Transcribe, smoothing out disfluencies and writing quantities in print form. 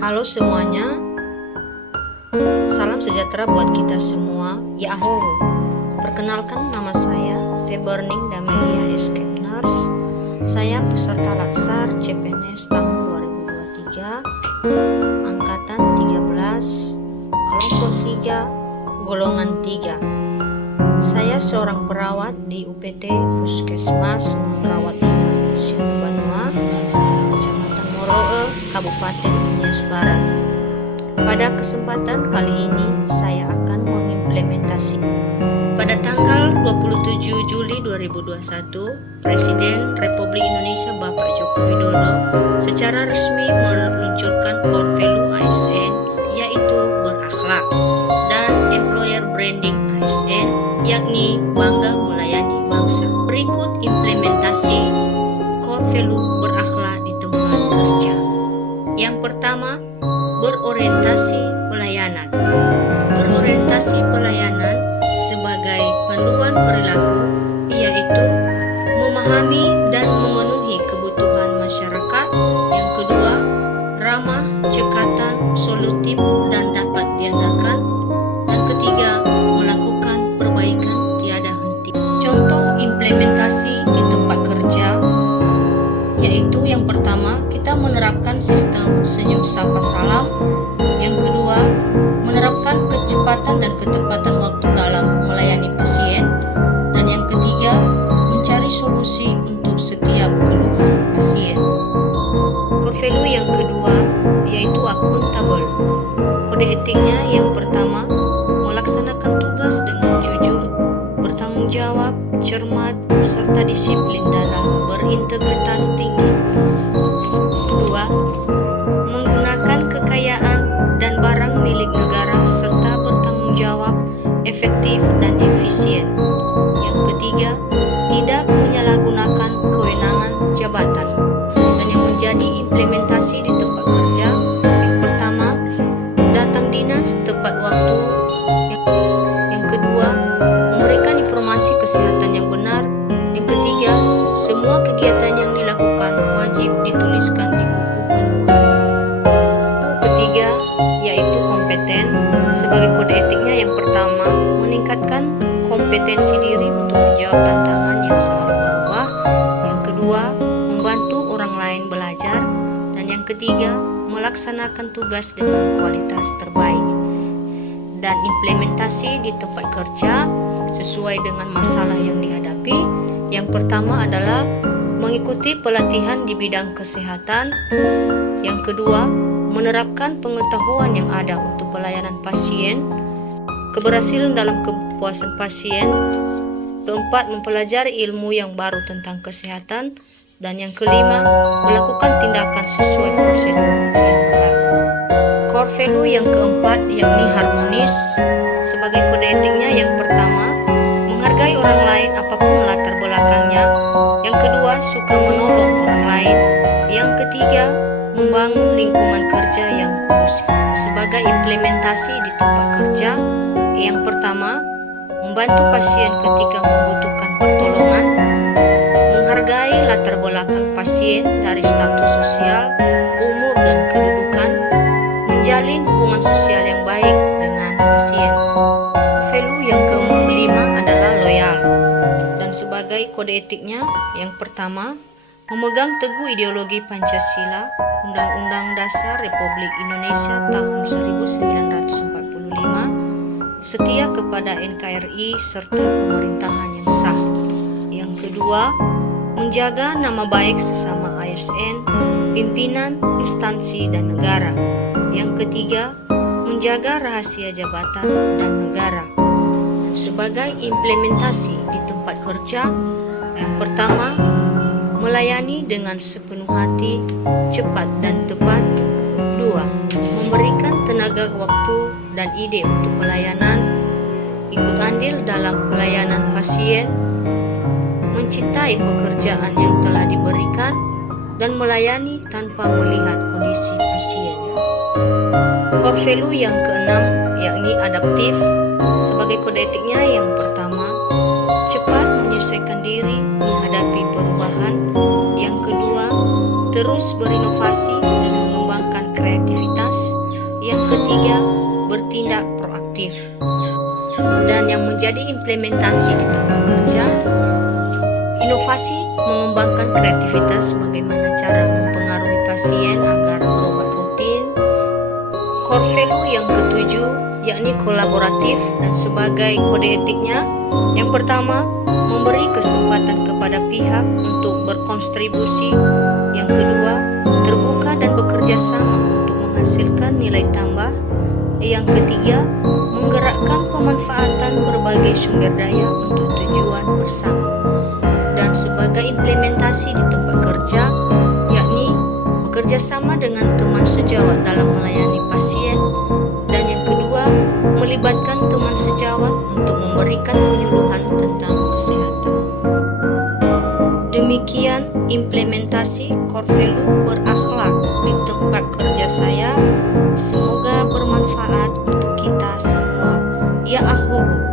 Halo semuanya, salam sejahtera buat kita semua. Ya aho, perkenalkan nama saya Feburning Damelia Escape Nurse. Saya peserta Latsar CPNS tahun 2023, angkatan 13, kelompok 3, golongan 3. Saya seorang perawat di UPT Puskesmas Merawat Inap Sianu Banua, Kecamatan Moroe, Kabupaten Nias Barat. Pada kesempatan kali ini saya akan mengimplementasi. Pada tanggal 27 Juli 2021, Presiden Republik Indonesia Bapak Joko Widodo secara resmi meluncurkan core value ASN, yaitu berakhlak, dan employer branding ASN, yakni bangga melayani bangsa. Berikut implementasi core value berakhlak di tempat kerja. Yang pertama, berorientasi pelayanan. Berorientasi pelayanan sebagai panduan perilaku, yaitu memahami dan memenuhi kebutuhan masyarakat. Yang kedua, ramah, cekatan, solutif, dan dapat diandalkan. Dan ketiga, melakukan perbaikan tiada henti. Contoh implementasi di tempat kerja, yaitu yang pertama, kita menerapkan sistem senyum sapa salam. Yang kedua, menerapkan kecepatan dan ketepatan waktu dalam melayani pasien. Dan yang ketiga, mencari solusi untuk setiap keluhan pasien. Core value yang kedua yaitu akuntabel. Kode etiknya yang pertama, melaksanakan tugas dengan jujur, bertanggung jawab, cermat, serta disiplin dalam berintegritas tinggi. Kedua, menggunakan kekayaan dan barang milik negara serta bertanggung jawab, efektif dan efisien. Yang ketiga, tidak menyalahgunakan kewenangan jabatan. Dan yang menjadi implementasi di tempat kerja, yang pertama, datang dinas tepat waktu. Yang kedua, memberikan informasi kesehatan yang benar. Yang ketiga, semua kegiatan yang dilakukan wajib dituliskan di buku panduan. Ketiga, yaitu kompeten. Sebagai kode etiknya yang pertama, meningkatkan kompetensi diri untuk menjawab tantangan yang selalu berubah. Yang kedua, membantu orang lain belajar. Dan yang ketiga, melaksanakan tugas dengan kualitas terbaik. Dan implementasi di tempat kerja sesuai dengan masalah yang dihadapi. Yang pertama adalah mengikuti pelatihan di bidang kesehatan. Yang kedua, menerapkan pengetahuan yang ada untuk pelayanan pasien, keberhasilan dalam kepuasan pasien. Keempat, mempelajari ilmu yang baru tentang kesehatan. Dan yang kelima, melakukan tindakan sesuai prosedur yang berlaku. Core value yang keempat yakni harmonis. Sebagai kode etiknya yang pertama, menghargai orang lain apapun latar belakangnya. Yang kedua, suka menolong orang lain. Yang ketiga, membangun lingkungan kerja yang kondusif. Sebagai implementasi di tempat kerja, yang pertama, membantu pasien ketika membutuhkan pertolongan, menghargai latar belakang pasien dari status sosial, umur, dan kedudukan, menjalin hubungan sosial yang baik dengan pasien. Value yang kelima adalah loyal. Dan sebagai kode etiknya, yang pertama, memegang teguh ideologi Pancasila, Undang-Undang Dasar Republik Indonesia tahun 1945, setia kepada NKRI serta pemerintahan yang sah. Yang kedua, menjaga nama baik sesama ASN, pimpinan, instansi, dan negara. Yang ketiga, menjaga rahasia jabatan dan negara. Sebagai implementasi di tempat kerja, yang pertama, melayani dengan sepenuh hati, cepat dan tepat. Dua, memberikan tenaga, waktu, dan ide untuk pelayanan, ikut andil dalam pelayanan pasien, mencintai pekerjaan yang telah diberikan, dan melayani tanpa melihat kondisi pasien. Core value yang keenam yakni adaptif. Sebagai kode etiknya yang pertama, cepat menyesuaikan diri menghadapi perubahan. Yang kedua, terus berinovasi dan mengembangkan kreativitas. menjadi implementasi di tempat kerja. Inovasi mengembangkan kreativitas bagaimana cara mempengaruhi pasien agar berobat rutin. Core value yang ketujuh yakni kolaboratif dan sebagai kode etiknya. Yang pertama, memberi kesempatan kepada pihak untuk berkontribusi. Yang kedua, terbuka dan bekerja sama untuk menghasilkan nilai tambah. Yang ketiga, menggerakkan pemanfaatan berbagai sumber daya untuk tujuan bersama. Dan sebagai implementasi di tempat kerja, yakni bekerja sama dengan teman sejawat dalam melayani pasien. Dan yang kedua, melibatkan teman sejawat untuk memberikan penyuluhan tentang kesehatan. Demikian implementasi core value berakhlak di tempat kerja saya. Semoga bermanfaat untuk kita semua. Ya akhubu.